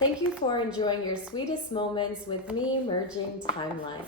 Thank you for enjoying your sweetest moments with me, Merging Timelines.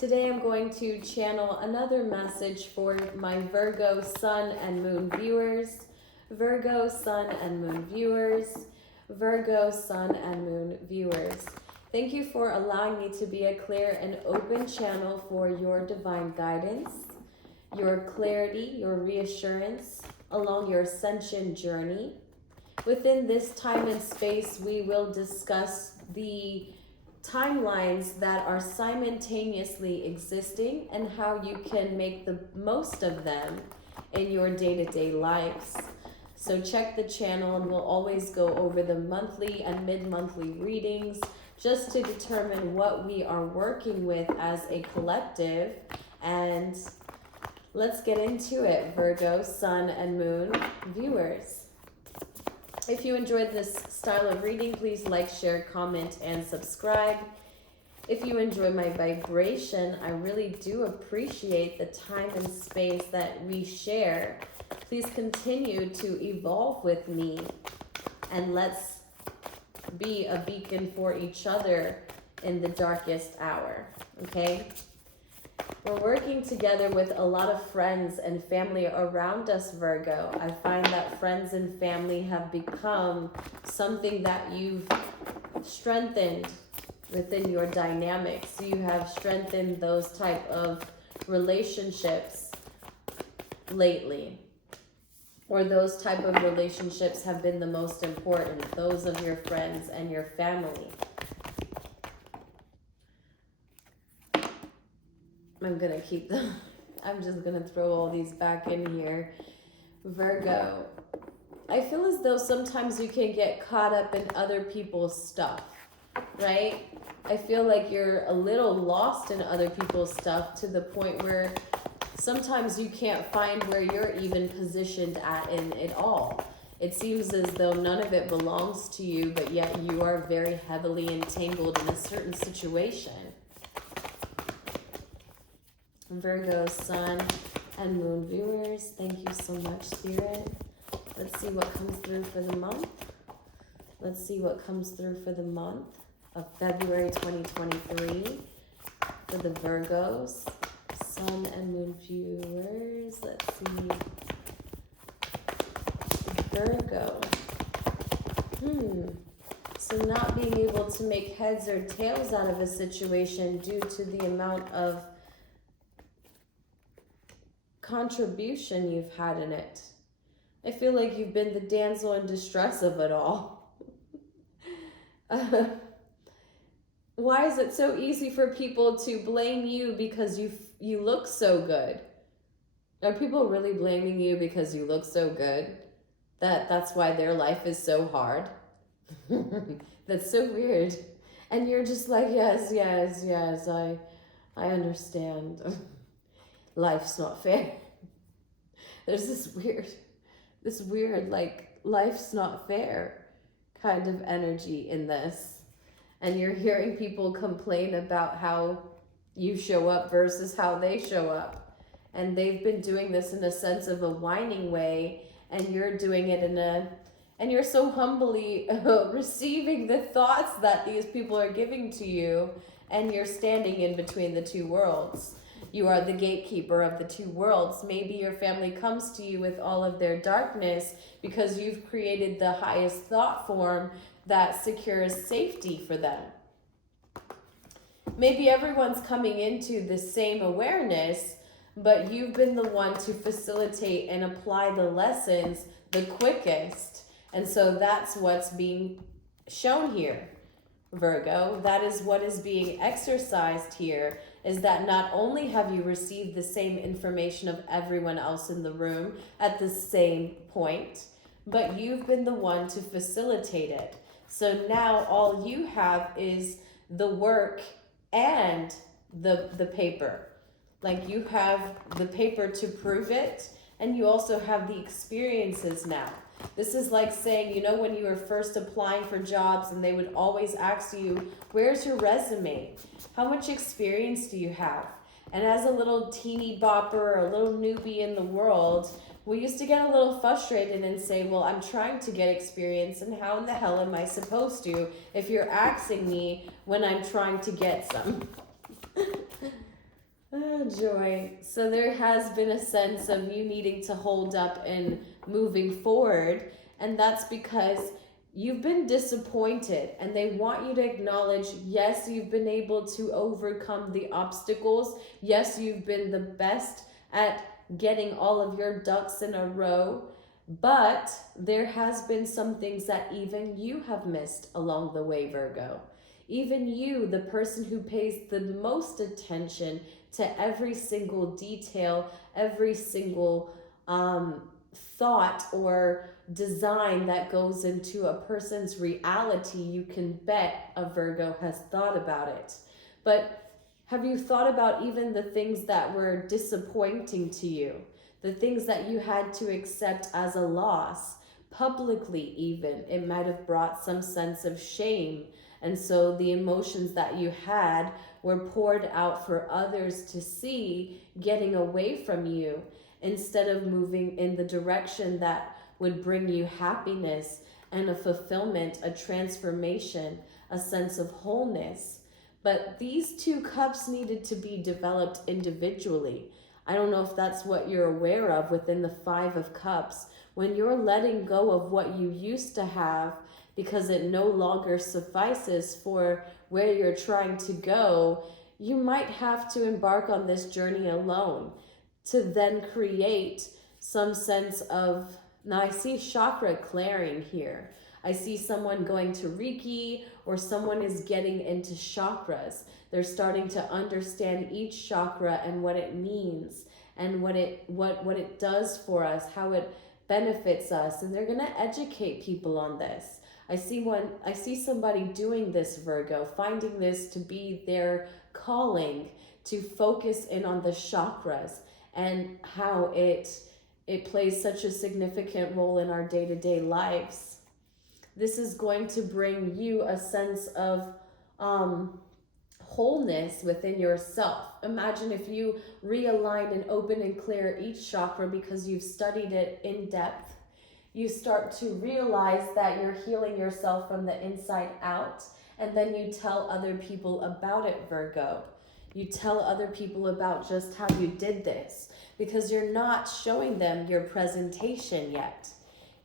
Today I'm going to channel another message for my Virgo Sun and Moon viewers. Virgo Sun and Moon viewers. Virgo Sun and Moon viewers. Thank you for allowing me to be a clear and open channel for your divine guidance, your clarity, your reassurance along your ascension journey. Within this time and space, we will discuss the timelines that are simultaneously existing and how you can make the most of them in your day-to-day lives. So check the channel and we'll always go over the monthly and mid-monthly readings just to determine what we are working with as a collective. And let's get into it, Virgo, Sun, and Moon viewers. If you enjoyed this style of reading, please like, share, comment, and subscribe. If you enjoy my vibration, I really do appreciate the time and space that we share. Please continue to evolve with me, and let's be a beacon for each other in the darkest hour, okay? We're working together with a lot of friends and family around us, Virgo. I find that friends and family have become something that you've strengthened within your dynamics. You have strengthened those type of relationships lately, or those type of relationships have been the most important, those of your friends and your family. I'm gonna keep them. I'm just gonna throw all these back in here. Virgo, I feel as though sometimes you can get caught up in other people's stuff, right? I feel like you're a little lost in other people's stuff to the point where sometimes you can't find where you're even positioned at in it all. It seems as though none of it belongs to you, but yet you are very heavily entangled in a certain situation. Virgo, Sun, and Moon viewers, thank you so much, Spirit. Let's see what comes through for the month. Let's see what comes through for the month of February 2023 for the Virgos, Sun, and Moon viewers. Let's see. Virgo. So not being able to make heads or tails out of a situation due to the amount of contribution you've had in it. I feel like you've been the damsel in distress of it all. Why is it so easy for people to blame you because you look so good? Are people really blaming you because you look so good? That's why their life is so hard? That's so weird. And you're just like, yes, I understand. Life's not fair. There's this weird like life's not fair kind of energy in this. And you're hearing people complain about how you show up versus how they show up. And they've been doing this in a sense of a whining way, and you're doing it and you're so humbly receiving the thoughts that these people are giving to you, and you're standing in between the two worlds. You are the gatekeeper of the two worlds. Maybe your family comes to you with all of their darkness because you've created the highest thought form that secures safety for them. Maybe everyone's coming into the same awareness, but you've been the one to facilitate and apply the lessons the quickest. And so that's what's being shown here, Virgo. That is what is being exercised here, is that not only have you received the same information of everyone else in the room at the same point, but you've been the one to facilitate it. So now all you have is the work and the paper. Like, you have the paper to prove it, and you also have the experiences now. This is like saying, you know, when you were first applying for jobs and they would always ask you, where's your resume? How much experience do you have? And as a little teeny bopper or a little newbie in the world, We used to get a little frustrated and say, well, I'm trying to get experience, and how in the hell am I supposed to if you're asking me when I'm trying to get some? Oh, joy. So there has been a sense of you needing to hold up and moving forward, and that's because you've been disappointed, and they want you to acknowledge, yes, you've been able to overcome the obstacles. Yes, you've been the best at getting all of your ducks in a row, but there has been some things that even you have missed along the way, Virgo. Even you, the person who pays the most attention to every single detail, every single thought or design that goes into a person's reality, you can bet a Virgo has thought about it. But have you thought about even the things that were disappointing to you? The things that you had to accept as a loss, publicly even. It might have brought some sense of shame. And so the emotions that you had were poured out for others to see, getting away from you, instead of moving in the direction that would bring you happiness and a fulfillment, a transformation, a sense of wholeness. But these two cups needed to be developed individually. I don't know if that's what you're aware of within the Five of Cups. When you're letting go of what you used to have because it no longer suffices for where you're trying to go, you might have to embark on this journey alone to then create some sense of, now I see chakra clearing here. I see someone going to Reiki, or someone is getting into chakras. They're starting to understand each chakra and what it means and what it does for us, how it benefits us, and they're going to educate people on this. I see somebody doing this, Virgo, finding this to be their calling, to focus in on the chakras and how it plays such a significant role in our day-to-day lives. This is going to bring you a sense of wholeness within yourself. Imagine if you realign and open and clear each chakra because you've studied it in depth. You start to realize that you're healing yourself from the inside out, and then you tell other people about it, Virgo. You tell other people about just how you did this, because you're not showing them your presentation yet.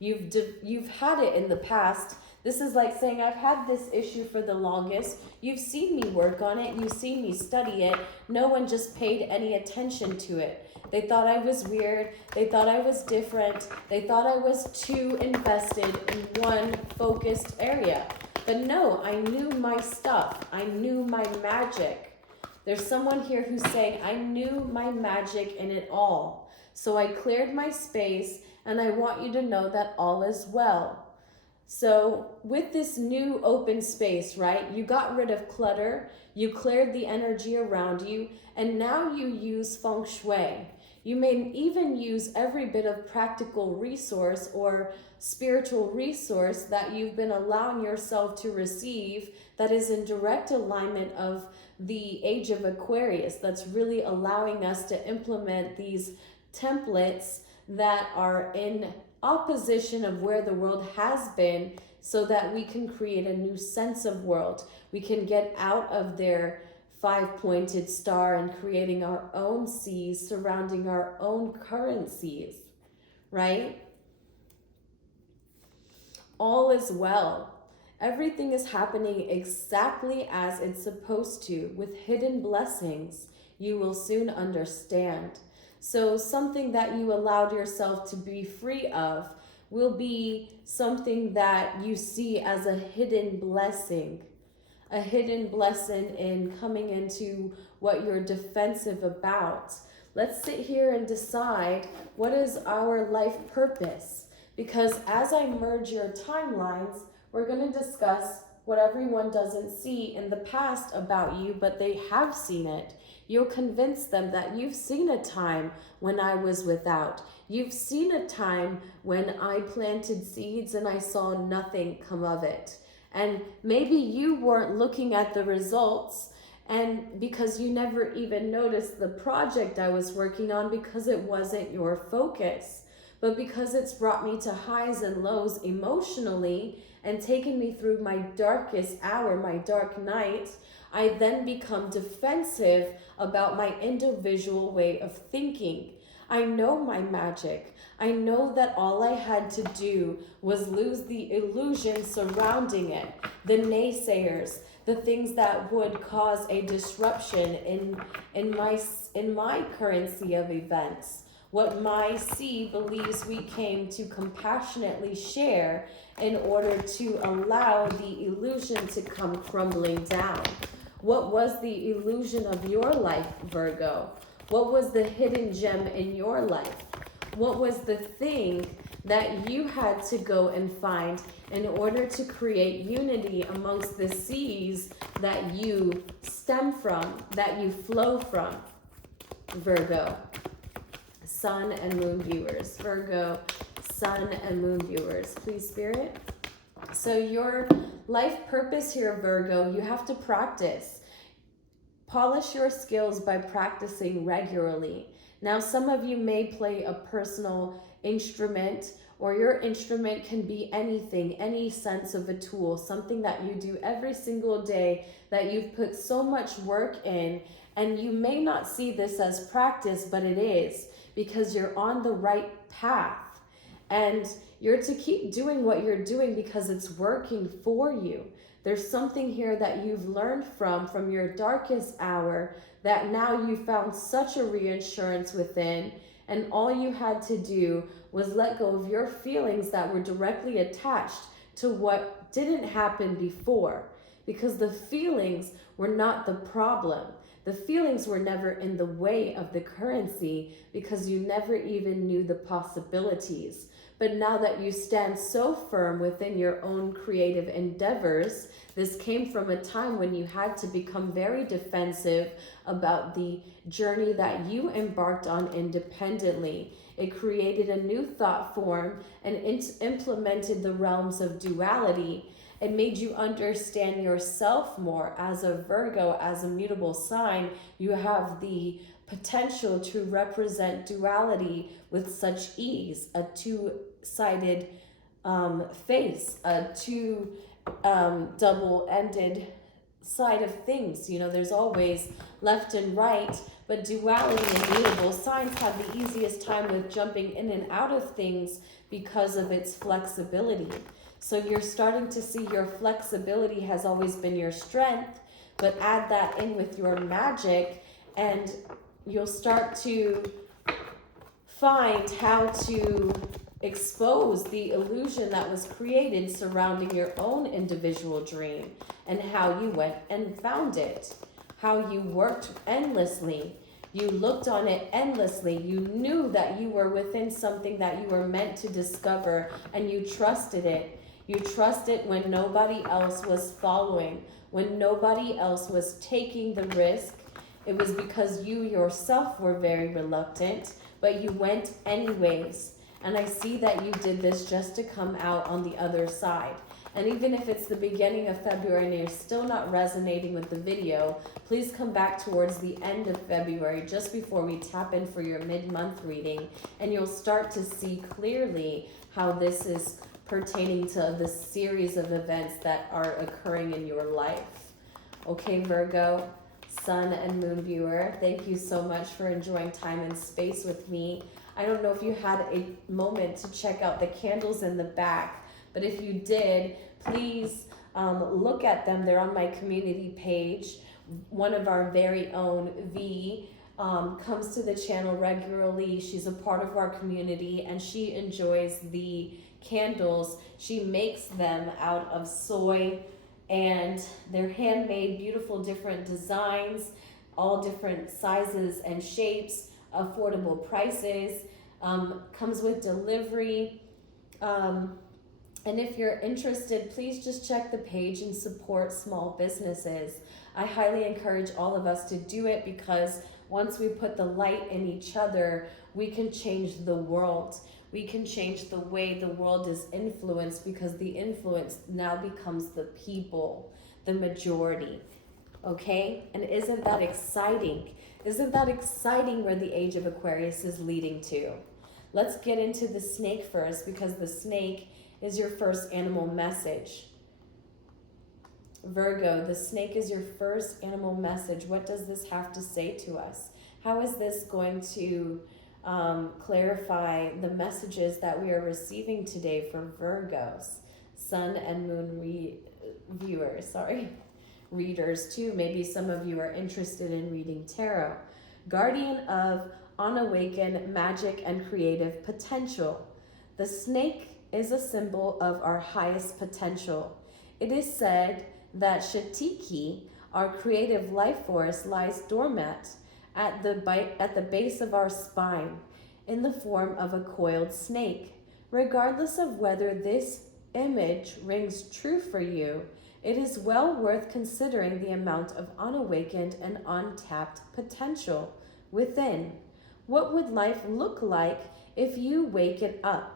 You've had it in the past. This is like saying, I've had this issue for the longest. You've seen me work on it. You've seen me study it. No one just paid any attention to it. They thought I was weird. They thought I was different. They thought I was too invested in one focused area. But no, I knew my stuff. I knew my magic. There's someone here who's saying, I knew my magic in it all. So I cleared my space, and I want you to know that all is well. So with this new open space, right, you got rid of clutter, you cleared the energy around you, and now you use feng shui. You may even use every bit of practical resource or spiritual resource that you've been allowing yourself to receive that is in direct alignment of the age of Aquarius, that's really allowing us to implement these templates that are in opposition of where the world has been, so that we can create a new sense of world. We can get out of their five-pointed star and creating our own seas surrounding our own currencies, right? All is well. Everything is happening exactly as it's supposed to, with hidden blessings you will soon understand. So something that you allowed yourself to be free of will be something that you see as a hidden blessing in coming into what you're defensive about. Let's sit here and decide, what is our life purpose? Because as I merge your timelines, we're going to discuss what everyone doesn't see in the past about you, but they have seen it. You'll convince them that you've seen a time when I was without. You've seen a time when I planted seeds and I saw nothing come of it. And maybe you weren't looking at the results, and because you never even noticed the project I was working on because it wasn't your focus. but because it's brought me to highs and lows emotionally and taken me through my darkest hour, my dark night, I then become defensive about my individual way of thinking. I know my magic. I know that all I had to do was lose the illusion surrounding it, the naysayers, the things that would cause a disruption in my currency of events. What my seed believes we came to compassionately share in order to allow the illusion to come crumbling down. What was the illusion of your life, Virgo? What was the hidden gem in your life? What was the thing that you had to go and find in order to create unity amongst the seas that you stem from, that you flow from? Virgo, Sun and Moon viewers. Virgo, Sun and Moon viewers. Please, Spirit. So your life purpose here, Virgo, you have to practice. Polish your skills by practicing regularly. Now, some of you may play a personal instrument, or your instrument can be anything, any sense of a tool, something that you do every single day that you've put so much work in, and you may not see this as practice, but it is, because you're on the right path. And you're to keep doing what you're doing because it's working for you. There's something here that you've learned from your darkest hour, that now you found such a reassurance within, and all you had to do was let go of your feelings that were directly attached to what didn't happen before, because the feelings were not the problem. The feelings were never in the way of the currency because you never even knew the possibilities. But now that you stand so firm within your own creative endeavors, this came from a time when you had to become very defensive about the journey that you embarked on independently. It created a new thought form and implemented the realms of duality. It made you understand yourself more. As a Virgo, as a mutable sign, you have the potential to represent duality with such ease, a two-sided face, a two double-ended side of things. You know, there's always left and right, but duality and mutable signs have the easiest time with jumping in and out of things because of its flexibility. So you're starting to see your flexibility has always been your strength, but add that in with your magic and you'll start to find how to expose the illusion that was created surrounding your own individual dream, and how you went and found it, how you worked endlessly. You looked on it endlessly. You knew that you were within something that you were meant to discover, and you trusted it. You trusted when nobody else was following, when nobody else was taking the risk. It was because you yourself were very reluctant, but you went anyways. And I see that you did this just to come out on the other side. And even if it's the beginning of February and you're still not resonating with the video, please come back towards the end of February, just before we tap in for your mid-month reading, and you'll start to see clearly how this is pertaining to the series of events that are occurring in your life. Okay, Virgo, Sun and Moon viewer, thank you so much for enjoying time and space with me. I don't know if you had a moment to check out the candles in the back, but if you did, please look at them. They're on my community page. One of our very own, V, comes to the channel regularly. She's a part of our community and she enjoys the candles. She makes them out of soy, and they're handmade, beautiful, different designs, all different sizes and shapes, affordable prices, comes with delivery. And if you're interested, please just check the page and support small businesses. I highly encourage all of us to do it, because once we put the light in each other, we can change the world. We can change the way the world is influenced, because the influence now becomes the people, the majority. Okay? And isn't that exciting? Isn't that exciting where the age of Aquarius is leading to? Let's get into the snake first, because the snake is your first animal message. Virgo, the snake is your first animal message. What does this have to say to us? How is this going to clarify the messages that we are receiving today for Virgos, sun and moon readers too. Maybe some of you are interested in reading tarot. Guardian of unawakened magic and creative potential. The snake is a symbol of our highest potential. It is said that Shatiki, our creative life force, lies dormant at the base of our spine in the form of a coiled snake. Regardless of whether this image rings true for you, it is well worth considering the amount of unawakened and untapped potential within. What would life look like if you wake it up?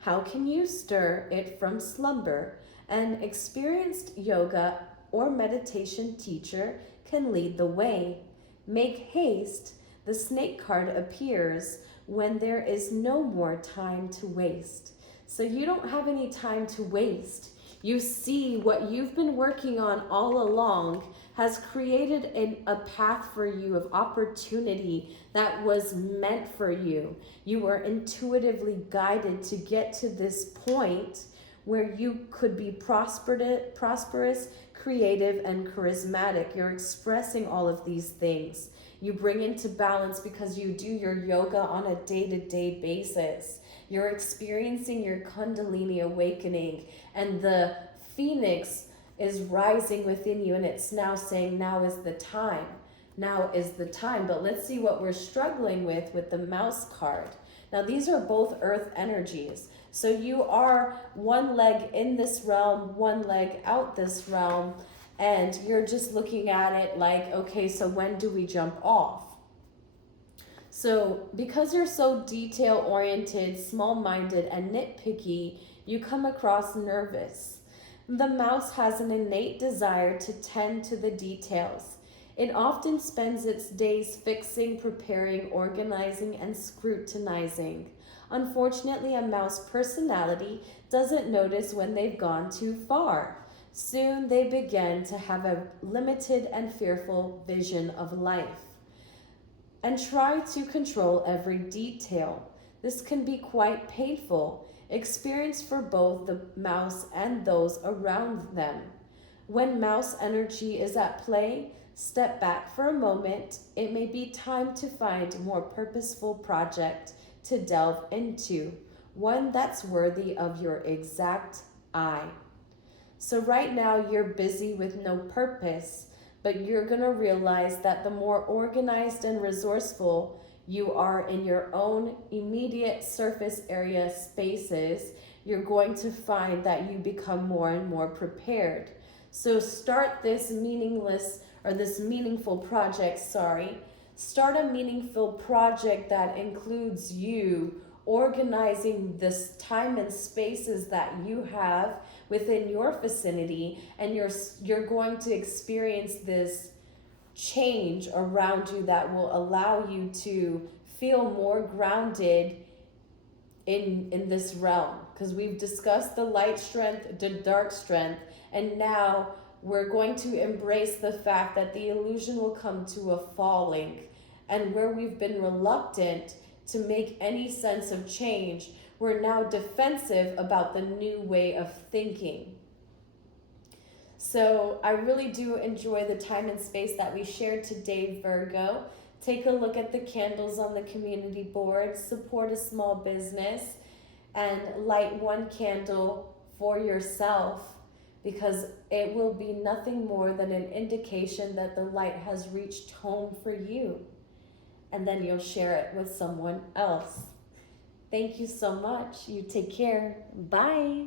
How can you stir it from slumber? An experienced yoga or meditation teacher can lead the way. Make haste. The snake card appears when there is no more time to waste. So you don't have any time to waste. You see what you've been working on all along has created a path for you of opportunity that was meant for you. You were intuitively guided to get to this point where you could be prosperous, creative, and charismatic. You're expressing all of these things. You bring into balance because you do your yoga on a day-to-day basis. You're experiencing your Kundalini awakening, and the phoenix is rising within you, and it's now saying, now is the time. Now is the time. But let's see what we're struggling with the mouse card. Now, these are both earth energies. So you are one leg in this realm, one leg out this realm, and you're just looking at it like, okay, so when do we jump off? So because you're so detail-oriented, small-minded, and nitpicky, you come across nervous. The mouse has an innate desire to tend to the details. It often spends its days fixing, preparing, organizing, and scrutinizing. Unfortunately, a mouse personality doesn't notice when they've gone too far. Soon they begin to have a limited and fearful vision of life and try to control every detail. This can be quite painful experience for both the mouse and those around them. When mouse energy is at play, step back for a moment. It may be time to find a more purposeful project to delve into, one that's worthy of your exact eye. So right now you're busy with no purpose, but you're gonna realize that the more organized and resourceful you are in your own immediate surface area spaces, you're going to find that you become more and more prepared. So start this meaningful project, Start a meaningful project that includes you organizing this time and spaces that you have within your vicinity, and you're going to experience this change around you that will allow you to feel more grounded in this realm, because we've discussed the light strength, the dark strength, and now we're going to embrace the fact that the illusion will come to a falling, and where we've been reluctant to make any sense of change, we're now defensive about the new way of thinking. So I really do enjoy the time and space that we shared today, Virgo. Take a look at the candles on the community board, support a small business, and light one candle for yourself, because it will be nothing more than an indication that the light has reached home for you. And then you'll share it with someone else. Thank you so much. You take care. Bye.